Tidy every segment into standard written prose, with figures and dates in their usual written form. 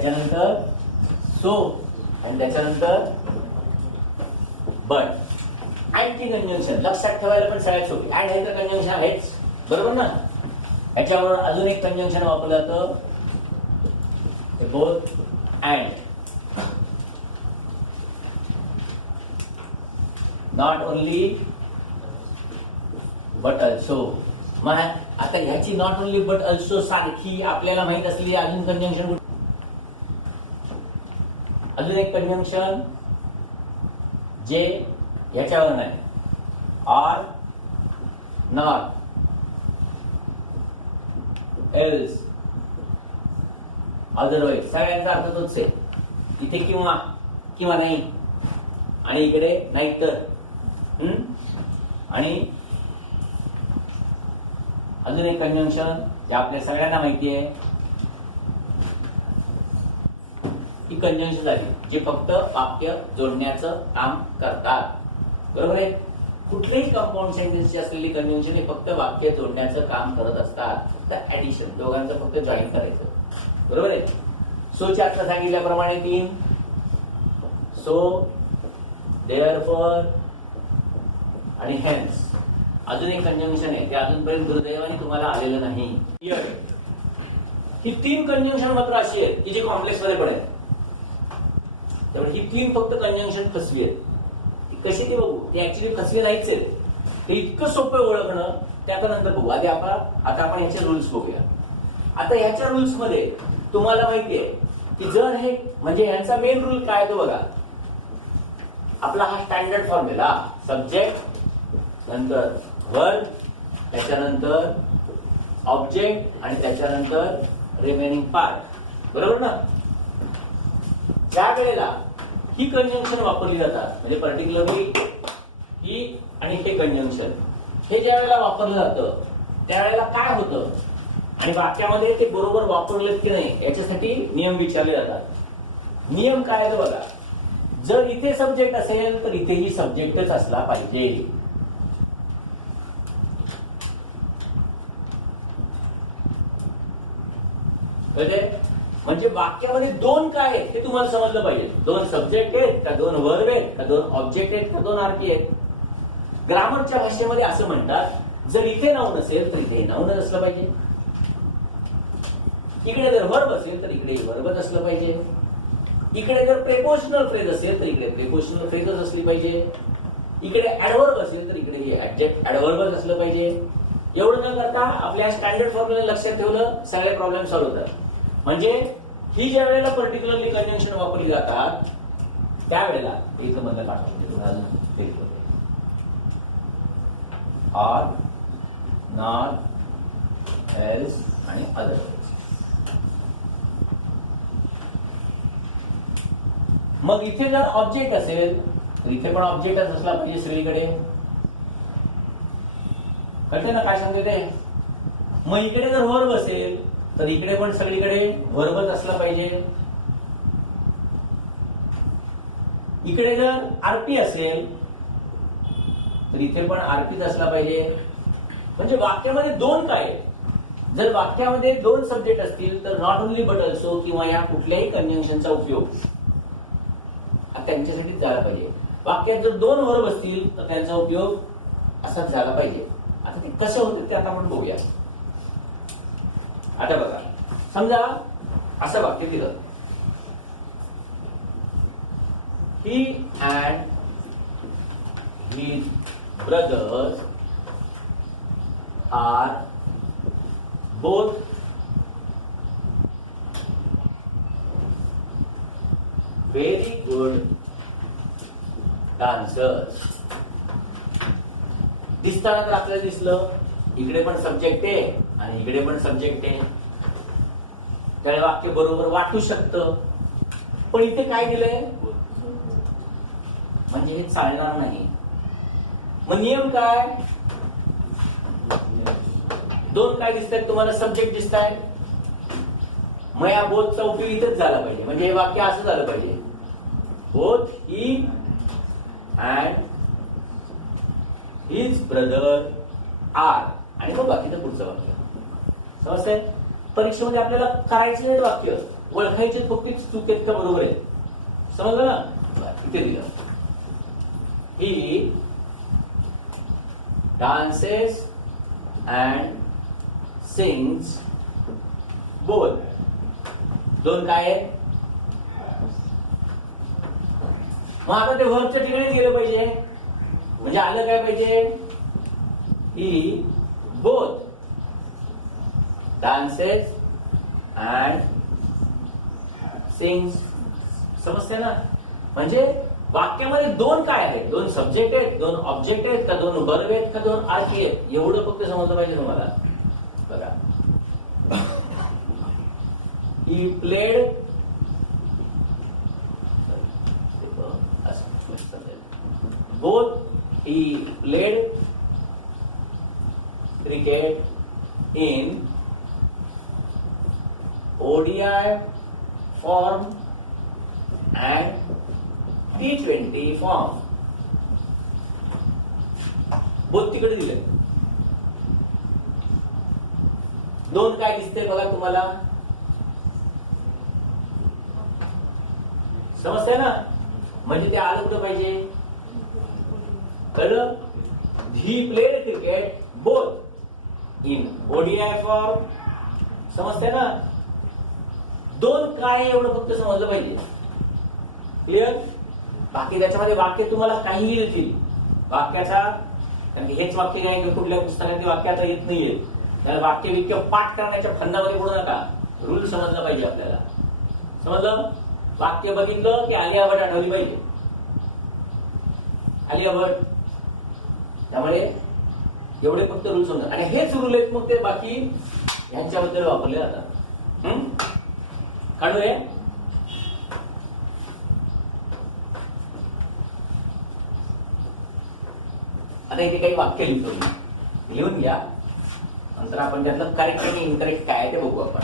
त्याच्यानंतर सो आणि त्याच्यानंतर बट. अँटी कंजंक्शन लक्षात ठेवायला पण सगळ्यात सोपी. ऍड आहे तर कंजंक्शन आहेच, बरोबर ना. याच्यावर अजून एक कंजंक्शन वापरलं जातं, both and. Not only but also. मग आता ह्याची नॉट ओनली बट अल्सो सारखी आपल्याला माहित असलेली अजून कंजंक्शन, अजून एक कंजंक्शन जे ह्याच्यावर नाही, ऑर नॉट एल्स अदरवाईज. सगळ्यांचा अर्थ तोच आहे. इथे किंवा किंवा नाही आणि इकडे नाही तर. आणि अजून एक कंजंक्शन जे आपल्या सगळ्यांना माहिती आहे, ही कंजंक्शन झाली जे फक्त वाक्य जोडण्याचं काम करतात, बरोबर आहे. कुठलेही कंपाऊंड सेंटेन्सची असलेली कंजंक्शन हे फक्त वाक्य जोडण्याचं काम करत असतात. फक्त ऍडिशन, दोघांचं फक्त जॉईन करायचं, बरोबर आहे. सोच्या आता सांगितल्याप्रमाणे 3 सो, देअरफॉर आणि हेन्स. अजून एक कंजंक्शन आहे ते अजूनपर्यंत दुर्दैवाने तुम्हाला आलेलं नाही. ही 3 कंजंक्शन मात्र अशी आहेत की जी कॉम्प्लेक्स मध्ये पडेल. त्यामुळे ही 3 फक्त कंजंक्शन फसवी आहेत. कशी ती बघू, ती ऍक्च्युली फसवी नाहीच आहे. ते इतकं सोपं ओळखणं, ते आता नंतर बघू. आता आपण याचे रूल्स बघूया. आता ह्याच्या रूल्स मध्ये तुम्हाला माहितीये की जर हे म्हणजे ह्यांचा मेन रूल काय तो बघा. आपला हा स्टँडर्ड फॉर्म्युला, सब्जेक्ट नंतर वर्ब त्याच्यानंतर ऑब्जेक्ट आणि त्याच्यानंतर रिमेनिंग पार्ट, बरोबर ना. ज्या वेळेला ही कंजंक्शन वापरली जातात, म्हणजे पर्टिक्युलरली ही आणि हे कंजंक्शन, हे ज्या वेळेला वापरलं जातं त्यावेळेला काय होतं आणि वाक्यामध्ये ते बरोबर वापरलेत की नाही याच्यासाठी नियम विचारले जातात. नियम काय आहे बघा. जर इथे सब्जेक्ट असेल तर इथेही सब्जेक्टच असला पाहिजे. म्हणजे वाक्यामध्ये 2 काय आहेत हे तुम्हाला समजलं पाहिजे. 2 सब्जेक्ट आहेत का, 2 वर्ब आहेत का, 2 ऑब्जेक्ट आहेत का, 2 आरटी आहेत. ग्रामरच्या भाषेमध्ये असं म्हणतात, जर इथे नाऊन असेल तर इथे नाऊनच असलं पाहिजे. इकडे जर वर्ब असेल तर इकडे वर्बच असलं पाहिजे. इकडे जर प्रेपोजिशनल फ्रेज असेल तर इकडे प्रेपोजिशनल फ्रेजच असली पाहिजे. इकडे ऍडवर्ब असेल तर इकडे ऍडवर्बच असलं पाहिजे. एवढं न करता आपल्या स्टँडर्ड फॉर्म्युला लक्षात ठेवलं, सगळे प्रॉब्लेम सॉल्व्ह होतात. म्हणजे ही ज्या वेळेला पर्टिक्युलरली कंजंक्शन वापरली जातात त्यावेळेला इथं मधलं काढतो, ऑर, नॉट, एल्स आणि अदरवाईज. मग इथे जर ऑब्जेक्ट असेल तर इथे पण ऑब्जेक्टच असला पाहिजे सगळीकडे. कळते ना काय सांगते ते. मग इकडे जर वर्ब असेल तर इकडे पण सगळीकडे वर्बच असला पाहिजे. इकडे जर आरपी असेल तर इथे पण आरपीच असला पाहिजे. म्हणजे वाक्यामध्ये 2 काय. जर वाक्यामध्ये 2 सब्जेक्ट असतील तर नॉट ओनली बट अल्सो किंवा या कुठल्याही कंजंक्शनचा उपयोग त्यांच्यासाठीच झाला पाहिजे. वाक्यात जर 2 वर्ब असतील तर त्यांचा उपयोग असाच झाला पाहिजे. आता ते कसं होतं ते आता आपण बघूया. आता बघा, समजा असं वाक्य दिलं, he and his brothers are both very good dancers. दिसताना तर आपल्याला दिसलं इकडे पण सब्जेक्ट आहे आणि इकडे पण सब्जेक्ट आहे, त्यामुळे वाक्य बरोबर वाटू शकतं. पण इथे काय दिलंय म्हणजे हे चालणार नाही. मग नियम काय. 2 काय दिसत आहेत तुम्हाला, सब्जेक्ट दिसत आहेत. मग या बोथचा उपयोग इथेच झाला पाहिजे. म्हणजे हे वाक्य असं झालं पाहिजे, both he and his brother are, आणि मग बाकीचं पुढचं वाक्य. समजतंय. परीक्षेमध्ये आपल्याला करायचं नाही वाक्य, ओळखायचे फक्त चूक आहेत का बरोबर आहे, समजलं ना. इथे दिलं ही डान्सेस अँड सिंग्स बोथ. दोन काय आहेत, मग आता ते वर्बच्या ठिकाणीच गेलं पाहिजे, म्हणजे आलं काय पाहिजे, ही बोथ डान्सेस अँड सिंग्स. समजते ना. म्हणजे वाक्यामध्ये दोन काय आहेत, दोन सब्जेक्ट आहेत, दोन ऑब्जेक्ट आहेत का, दोन वर्ब आहेत का, दोन आर्की आहेत, एवढं फक्त समजलं पाहिजे तुम्हाला. बघा, he played both he played cricket in ODI form and T20 form. Both तिकडे दिले. दोन काय दिसते बघा तुम्हाला, समजते ना. म्हणजे ते आलं कुठं पाहिजे, कळलं. He played cricket both in ODI form. समजते ना. दोन काय एवढं फक्त समजलं पाहिजे. क्लिअर. बाकी त्याच्यामध्ये वाक्य तुम्हाला काहीही देतील वाक्याचा, कारण की हेच वाक्य काय कुठल्या पुस्तकातली वाक्य आता येत नाहीये, त्याला वाक्य विक्य पाठ करण्याच्या फंदामध्ये पडू नका. रूल समजला पाहिजे आपल्याला. समजलं. वाक्य बघितलं की आलिया भट आठवली पाहिजे, आलिया भट. त्यामुळे एवढे फक्त रूल समजा, आणि हेच रूल आहेत मग ते बाकी यांच्याबद्दल वापरले जातात. काढूया. आता इथे काही वाक्य लिहितो मी, लिहून घ्या. नंतर आपण त्यातलं करेक्ट आणि इनकरेक्ट काय आहे ते बघू आपण.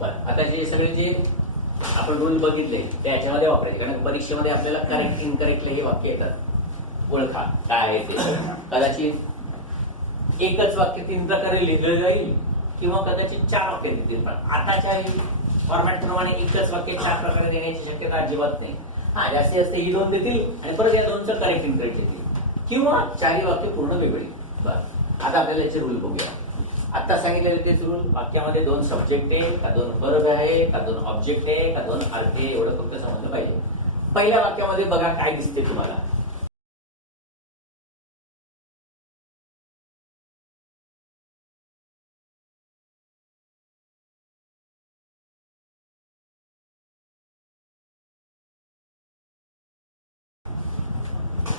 आता जे सगळे जे आपण रूल बघितले ते याच्यामध्ये वापरायचे, कारण परीक्षेमध्ये आपल्याला करेक्ट इनकरेक्टले हे वाक्य येतात. ओळखा काय आहे ते. कदाचित एकच वाक्य 3 प्रकारे लिहिलं जाईल किंवा कदाचित 4 वाक्य देतील, पण आताच्या फॉर्मॅट प्रमाणे एकच वाक्य 4 प्रकारे देण्याची शक्यता अजिबात नाही. हा, जास्तीत जास्त ही 2 देतील आणि परत या 2चं करेक्ट इनकरेक्ट देतील, किंवा 4ही वाक्य पूर्ण वेगळी. बरं, आता आपल्याला याचे रूल बघूया. आता सांगितलेले तेच रूल. वाक्यामध्ये 2 सब्जेक्ट आहे का, 2 वर्ब आहे का, 2 ऑब्जेक्ट आहे का, 2 अर्थ आहे, एवढं फक्त समजलं पाहिजे. पहिल्या वाक्यामध्ये बघा काय दिसते तुम्हाला.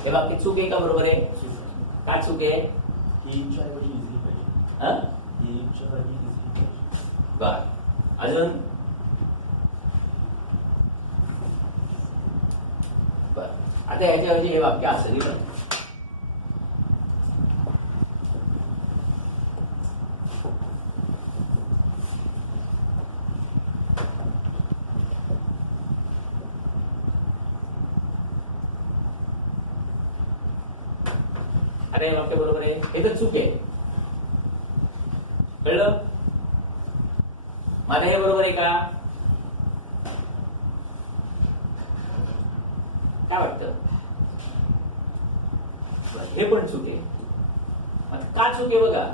हे वाक्य चूक आहे का बरोबर आहे, काय चूक आहे. बर, अजून. बर, आता याच्याऐवजी हे वाक्य असं लिहिलं. आता हे वाक्य बरोबर आहे, हे तर चूक आहे. कळलं. माझं हे बरोबर आहे का. आता का चूक आहे बघा,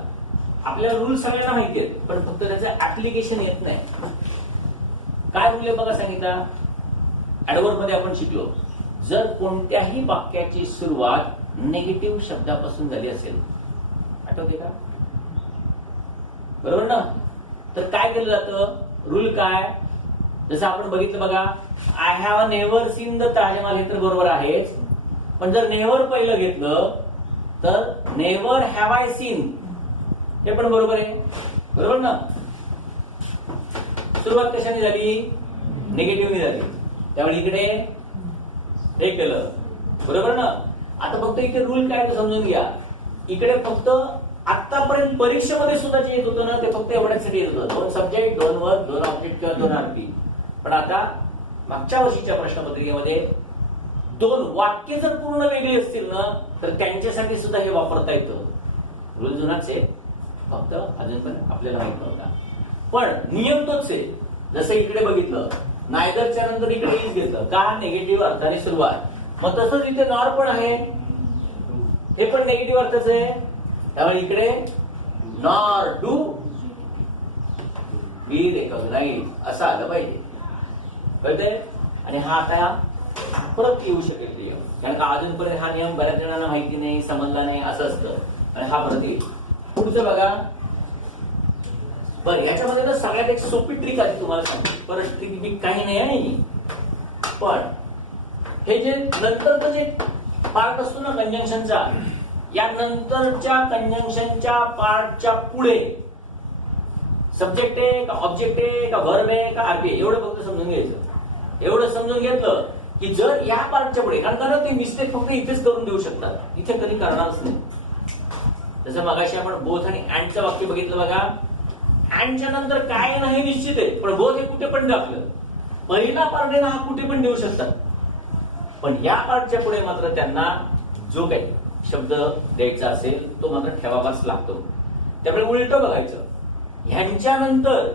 आपल्याला रूल सगळ्यांना माहिती आहेत, पण फक्त त्याचं ऍप्लिकेशन येत नाही. काय रूल आहे बघा सांगितला, ऍडवर्ब मध्ये आपण शिकलो, जर कोणत्याही वाक्याची सुरुवात निगेटिव्ह शब्दापासून झाली असेल, आठवते का? बरोबर ना? तर काय केलं जातं, रूल काय, जसं आपण बघितलं बघा, I have never seen the Taj Mahal, हे तर बरोबर आहेच, पण जर नेव्हर पहिलं घेतलं तर नेव्हर हॅव आय सीन, हे पण बरोबर आहे. बरोबर ना? सुरुवात कशाने झाली, निगेटिव्हने झाली, त्यामुळे इकडे हे केलं. बरोबर ना? आता फक्त इथे रूल काय ते समजून घ्या. इकडे फक्त आतापर्यंत परीक्षेमध्ये सुद्धा जे येत होतं ना, ते फक्त एवढ्यासाठी येत होतं, 2 सब्जेक्ट 2 वर्ब 2 ऑब्जेक्ट किंवा 2 आरपी. पण आता मागच्या वर्षीच्या प्रश्नपत्रिकेमध्ये 2 वाक्य जर पूर्ण वेगळी असतील ना, तर त्यांच्यासाठी सुद्धा हे वापरता येतं. रूल जुनाच आहे, फक्त अजूनपर्यंत आपल्याला माहित नव्हता, पण नियम तोच आहे. जसं इकडे बघितलं, नायदरच्या नंतर इकडे इज घेतलं का, निगेटिव्ह अर्थाने सुरुवात. मग तसंच इथे नॉर पण आहे, हे पण निगेटिव्ह अर्थच आहे, त्यामुळे इकडे नॉर डू बी रेकॉग्नाइज असं आलं पाहिजे. कळते? आणि हा आता परत येऊ शकेल नियम, कारण का अजूनपर्यंत हा नियम बऱ्याच जणांना माहिती नाही, समजला नाही, असं असतं, आणि हा परत येईल. पुढचं बघा. बरं, याच्यामध्ये ना सगळ्यात एक सोपी ट्रिक आहे, तुम्हाला सांगते. परत ट्रिक बी काही नाही आहे, पण हे जे नंतरचं जे पार्ट असतो ना कंजंक्शनचा, या नंतरच्या कंजंक्शनच्या पार्टच्या पुढे सब्जेक्ट आहे का, ऑब्जेक्ट आहे का, व्हर्ब आहे का, आरपी आहे, एवढं फक्त समजून घ्यायचं. एवढं समजून घेतलं की जर या पार्टच्या पुढे, कारण ते मिस्टेक फक्त इथेच करून देऊ शकतात, इथे कधी करणारच नाही. जसं मगाशी आपण बोथ आणि अँडचं वाक्य बघितलं बघा, अँडच्या नंतर काय नाही निश्चित आहे, पण बोथ हे कुठे पण टाकलं, पहिला पार्ट आहे ना हा कुठे पण देऊ शकतात, पण या पार्टच्या पुढे मात्र त्यांना जो काही शब्द द्यायचा असेल तो मात्र ठेवावाच लागतो. त्यामुळे उलट बघायचं, ह्यांच्यानंतर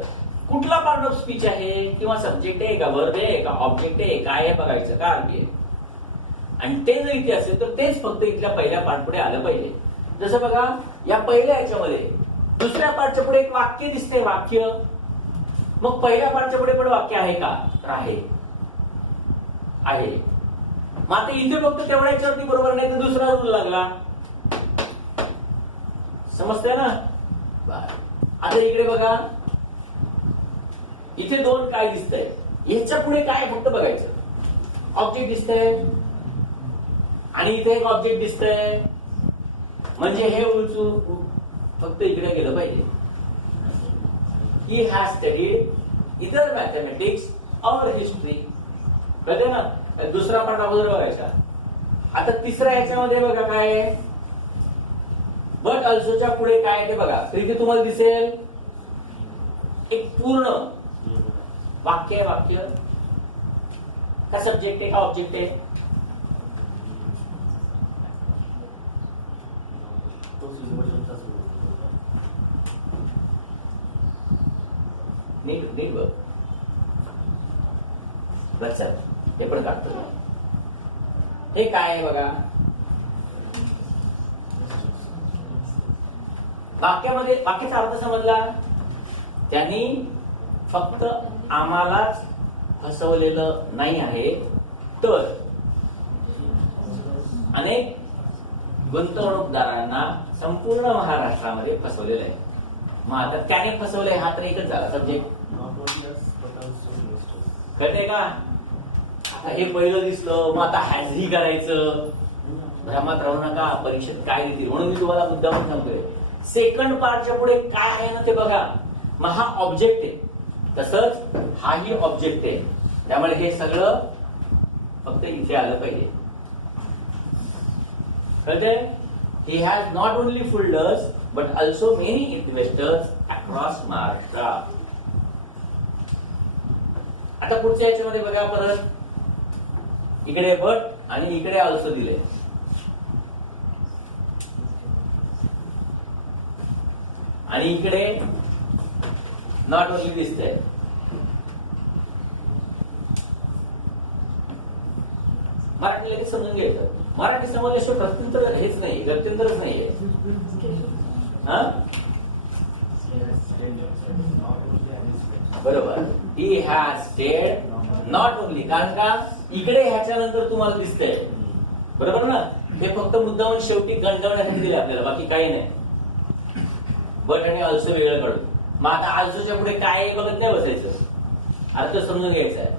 कुठला पार्ट ऑफ स्पीच आहे, किंवा सब्जेक्ट आहे का, वर्ब आहे का, ऑब्जेक्ट आहे, काय आहे बघायचं का, आरपी आहे, आणि ते जर इथे असेल तर तेच फक्त इथल्या पहिल्या पार्ट पुढे आलं पाहिजे. जसं बघा, या पहिल्या याच्यामध्ये दुसऱ्या पार्टच्या पुढे एक वाक्य दिसते, वाक्य, मग पहिल्या पार्टच्या पुढे पण वाक्य आहे का, तर आहे. मग आता इथे फक्त तेवढ्या याच्यावरती बरोबर नाही तर दुसरा रूल लागला, समजतंय ना? आता इकडे बघा, इथे 2 काय दिसतंय, याच्या पुढे काय फक्त बघायचं, ऑब्जेक्ट दिसतंय आणि इथे एक ऑब्जेक्ट दिसतंय, म्हणजे हे उलचू फक्त इकडे गेलं पाहिजे. ही हॅज स्टडीड इधर मॅथमॅटिक्स और हिस्ट्री, कळते ना? दुसरा पार्ट अगोदर बघायचा. आता तिसऱ्या याच्यामध्ये बघा काय आहे, बट अल्सोच्या पुढे काय ते बघा, तर इथे तुम्हाला दिसेल एक पूर्ण वाक्य आहे, वाक्य का सब्जेक्ट आहे का ऑब्जेक्ट आहे, नीट नीट बघ, लक्षात, हे पण काढतो. हे काय आहे बघा, वाक्यामध्ये वाक्याचा अर्थ समजला, त्यांनी फक्त आम्हालाच फसवलेलं नाही आहे, तर अनेक गुंतवणूकदारांना संपूर्ण महाराष्ट्रामध्ये फसवलेलं आहे. मग आता त्याने फसवलंय हा तर एकच झाला सब्जेक्ट, कळते का? आता हे पहिलं दिसलं, मग आता हॅजही करायचं, भ्रमात राहू नका, परीक्षेत काय देतील, म्हणून मी तुम्हाला मुद्दाम सांगतोय. सेकंड पार्टच्या पुढे काय आहे ना ते बघा, मग हा ऑब्जेक्ट आहे, तसंच हाही ऑब्जेक्ट आहे, त्यामुळे हे सगळं फक्त इथे आलं पाहिजे. कळतंय? He has not only fooled us but also many investors across Maharashtra. आता पुढच्या याच्यामध्ये बघा, परत इकडे बट आणि इकडे ऑल्सो दिले, आणि इकडे नॉट ओनली दिसतंय. मराठी लगेच समजून घ्यायचं, मराठी समजल्याशिवाय गत्यंतर हेच नाही, गत्यंतरच नाहीये. हा बरोबर. He has stayed not only, कारण का इकडे ह्याच्या नंतर तुम्हाला दिसतंय बरोबर ना, हे फक्त मुद्दामून शेवटी गंडवण्यासाठी दिले आपल्याला, बाकी काही नाही. बट आणि ऑल्सो वेगळं कळून. मग आता ऑल्सोच्या पुढे काय बघत नाही बसायचं, अर्थ समजून घ्यायचा आहे.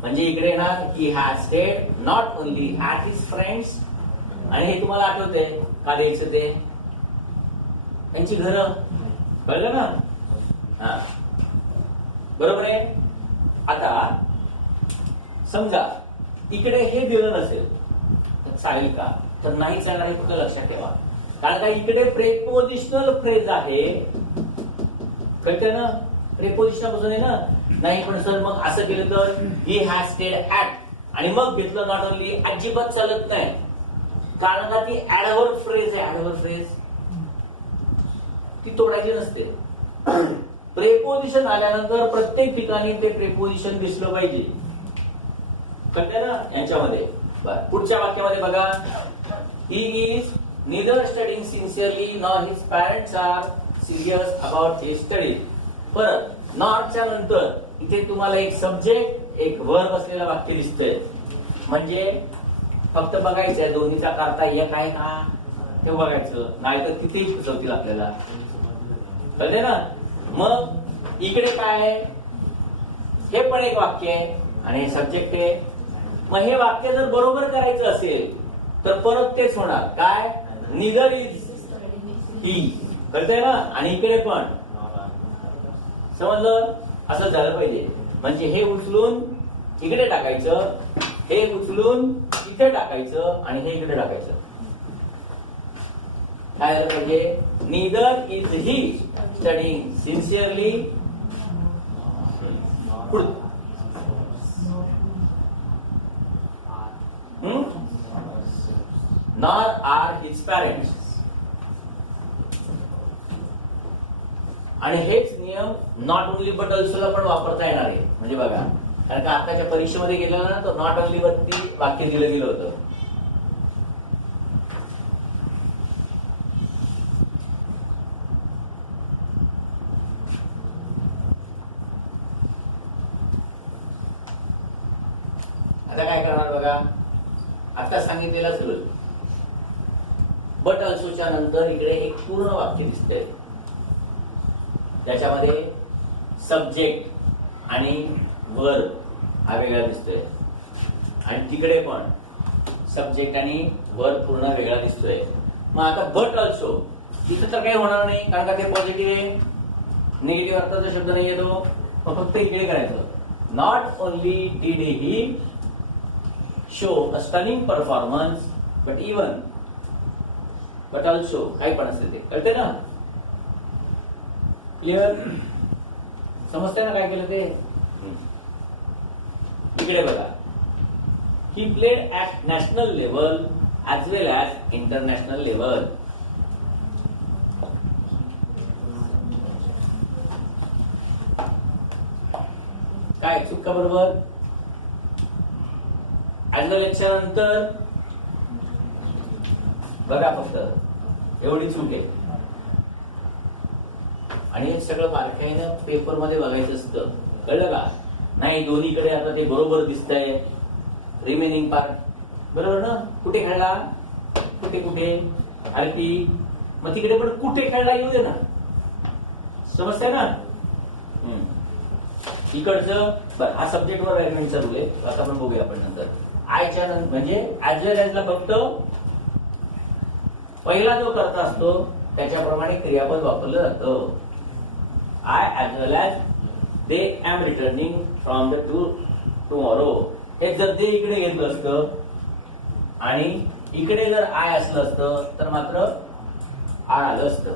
म्हणजे इकडे ना he has stayed not only has his friends, आणि हे तुम्हाला आठवतंय का द्यायचं ते, त्यांची घरं, कळलं ना. हा बरोबर आहे. आता समजा इकडे हे दिलं नसेल तर चालेल का, तर नाही चालणार, हे फक्त लक्षात ठेवा. कारण का इकडे प्रेपोजिशनल फ्रेज आहे, कळतंय ना, प्रेपोजिशनल आहे ना. नाही पण सर मग असं केलं तर ही हॅज स्टेड ऍट आणि मग घेतलं नॉट ओनली, अजिबात चालत नाही. कारण का ती ऍडव्हर्ब फ्रेज आहे, ऍडव्हर्ब फ्रेज ती तोडायची नसते. प्रेपोजिशन आल्यानंतर प्रत्येक ठिकाणी ते प्रेपोजिशन दिसलं पाहिजे, कळतंय ना यांच्यामध्ये. बरं, पुढच्या वाक्यामध्ये बघा, he is neither studying sincerely nor his parents are serious about his studies. परत नॉटच्या नंतर इथे तुम्हाला एक सब्जेक्ट एक वर्ब असलेलं वाक्य दिसतंय, म्हणजे फक्त बघायचंय दोन्हीचा करता एक आहे का ते बघायचं, नाही तर तिथेच फसवतील आपल्याला, कळते ना. मग इकडे काय आहे, हे पण एक वाक्य आहे आणि हे सब्जेक्ट आहे. मग हे वाक्य जर बरोबर करायचं असेल तर परत तेच होणार, काय, निदर इज ही, कळतंय ना. आणि इकडे पण समजलं, असं झालं पाहिजे. म्हणजे हे उचलून इकडे टाकायचं, हे उचलून इथे टाकायचं आणि हे इकडे टाकायचं. काय झालं पाहिजे, neither is he studying sincerely, nor are his parents. आणि हेच नियम नॉट ओनली बट ऑल्सोला पण वापरता येणार आहे. म्हणजे बघा, कारण का आताच्या परीक्षेमध्ये गेलेलं ना, तर नॉट ओनली वरती वाक्य दिलं गेलं होतं. आता काय करणार बघा, आता सांगितलेलं सगळं, बट ऑल्सोच्या नंतर इकडे एक पूर्ण वाक्य दिसतंय, त्याच्यामध्ये सब्जेक्ट आणि वर्ब हा वेगळा दिसतोय, आणि तिकडे पण सब्जेक्ट आणि वर्ब पूर्ण वेगळा दिसतोय. मग आता बट ऑल्सो तिथं तर काही होणार नाही, कारण का ते पॉझिटिव्ह आहे, निगेटिव्ह अर्थाचा शब्द नाही येतो. मग फक्त इकडे करायचं, not only did he show a stunning performance but even, but also काही पण असेल ते, कळते ना. क्लिअर, समजते ना काय केलं ते. इकडे बघा, he played at national level as well as international level. काय चूक का बरोबर, ऍज वेल च्या नंतर बघा फक्त एवढी चूक आहे. आणि हे सगळं बारकाईनं पेपर मध्ये बघायचं असतं, कळलं का. नाही दोन्हीकडे आता ते बरोबर दिसतंय, रिमेनिंग पार्ट बरोबर ना. कुठे खेळला, कुठे कुठे, अरे ती मग तिकडे पण कुठे खेळला येऊ दे ना, समजतंय ना. इकडचं बरं, हा सब्जेक्ट वर अरेंजमेंटचा रूल आहे, आता आपण बघूया आपण नंतर. आयच्या नंतर म्हणजे ऍज वेल ऍजला फक्त पहिला जो करता असतो त्याच्याप्रमाणे क्रियापद वापरलं जातं. I as well as they M returning from the tomorrow. हे जर ते इकडे घेतलं असतं आणि इकडे जर आय असलं असतं तर मात्र आर आलं असतं.